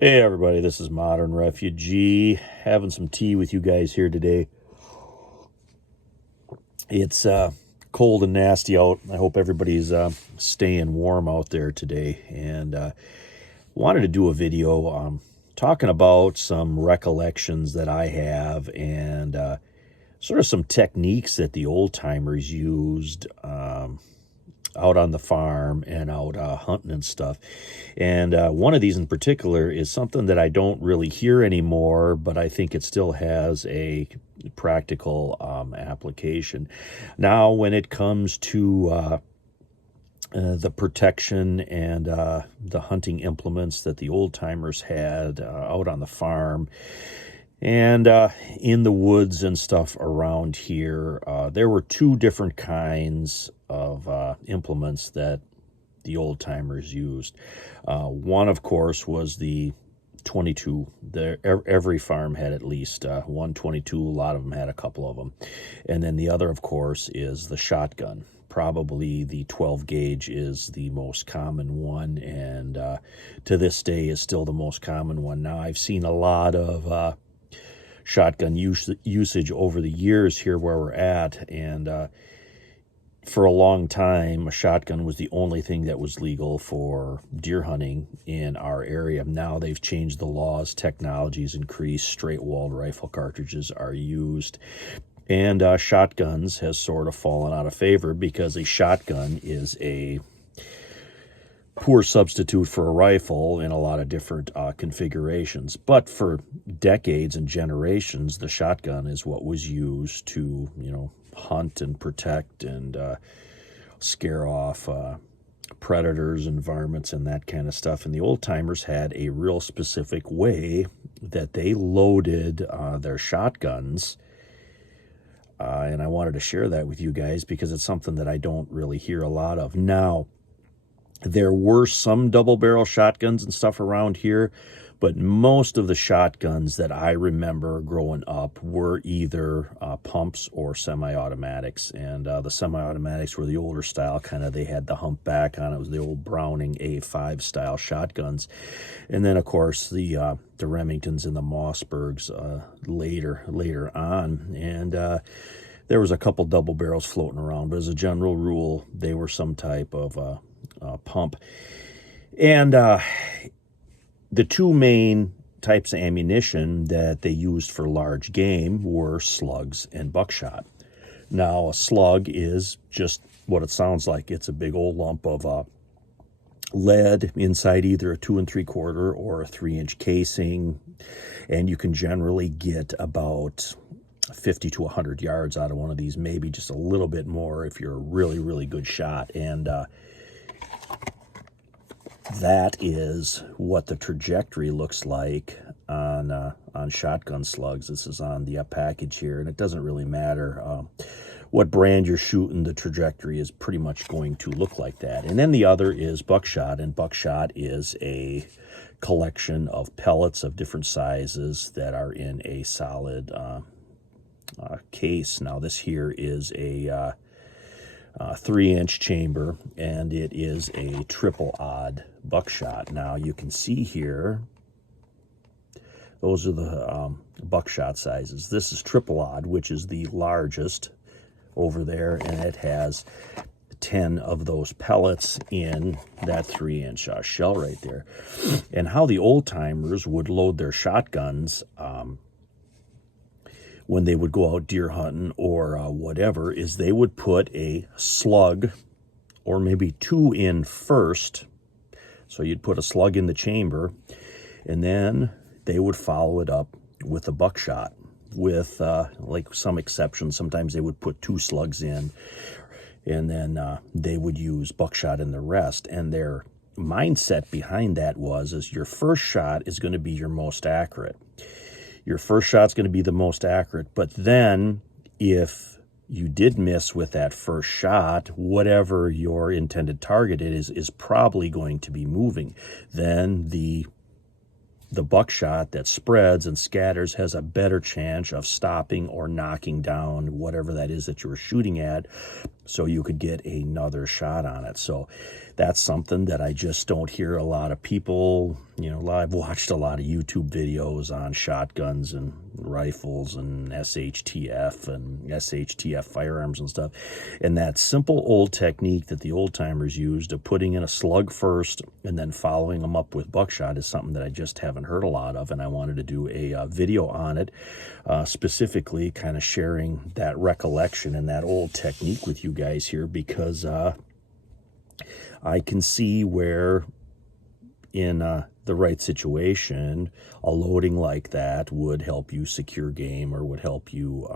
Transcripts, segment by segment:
Hey everybody, this is Modern Refugee, having some tea with you guys here today. It's cold and nasty out. I hope everybody's staying warm out there today. And wanted to do a video talking about some recollections that I have and sort of some techniques that the old timers used out on the farm and out hunting and stuff. And one of these in particular is something that I don't really hear anymore, but I think it still has a practical application. Now, when it comes to the protection and the hunting implements that the old timers had out on the farm, and in the woods and stuff around here, there were two different kinds of implements that the old timers used. One, of course, was the 22. Every farm had at least one 22. A lot of them had a couple of them. And then the other, of course, is the shotgun. Probably the 12 gauge is the most common one, and to this day is still the most common one. Now, I've seen a lot of shotgun usage over the years here where we're at, and for a long time a shotgun was the only thing that was legal for deer hunting in our area. Now they've changed the laws, technology's increased, straight-walled rifle cartridges are used, and shotguns has sort of fallen out of favor because a shotgun is a poor substitute for a rifle in a lot of different configurations. But for decades and generations, the shotgun is what was used to, hunt and protect and scare off predators and varmints and that kind of stuff. And the old timers had a real specific way that they loaded their shotguns. And I wanted to share that with you guys because it's something that I don't really hear a lot of. Now, there were some double barrel shotguns and stuff around here, but most of the shotguns that I remember growing up were either pumps or semi-automatics. And the semi-automatics were the older style, they had the hump back on it. It was the old Browning A5 style shotguns. And then, of course, the Remingtons and the Mossbergs later on. And there was a couple double barrels floating around, but as a general rule, they were some type of pump. And the two main types of ammunition that they used for large game were slugs and buckshot. Now, a slug is just what it sounds like. It's a big old lump of lead inside either a 2 3/4 or a 3-inch casing, and you can generally get about 50 to 100 yards out of one of these, maybe just a little bit more if you're a really, really good shot. And that is what the trajectory looks like on shotgun slugs. This is on the package here, and it doesn't really matter what brand you're shooting. The trajectory is pretty much going to look like that. And then the other is buckshot, and buckshot is a collection of pellets of different sizes that are in a solid case. Now, this here is a 3-inch chamber, and it is a triple odd buckshot. Now, you can see here, those are the buckshot sizes. This is triple odd, which is the largest over there, and it has 10 of those pellets in that 3-inch shell right there. And how the old timers would load their shotguns when they would go out deer hunting or whatever, is they would put a slug or maybe two in first. So you'd put a slug in the chamber, and then they would follow it up with a buckshot. With like some exceptions, sometimes they would put 2 slugs in, and then they would use buckshot in the rest. And their mindset behind that is your first shot is going to be your most accurate. Your first shot's going to be the most accurate, but then if you did miss with that first shot, whatever your intended target is probably going to be moving. Then the buckshot that spreads and scatters has a better chance of stopping or knocking down whatever that is that you were shooting at, so you could get another shot on it. So that's something that I just don't hear a lot of people, I've watched a lot of YouTube videos on shotguns and rifles and SHTF firearms and stuff. And that simple old technique that the old timers used of putting in a slug first and then following them up with buckshot is something that I just haven't heard a lot of. And I wanted to do a video on it, specifically kind of sharing that recollection and that old technique with you guys here, because I can see where in the right situation, a loading like that would help you secure game or would help you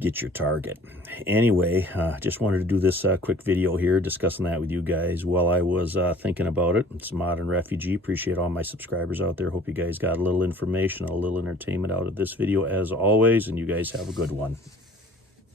get your target. Anyway, just wanted to do this quick video here discussing that with you guys while I was thinking about it. It's Modern Refugee. Appreciate all my subscribers out there. Hope you guys got a little information, a little entertainment out of this video as always, and you guys have a good one.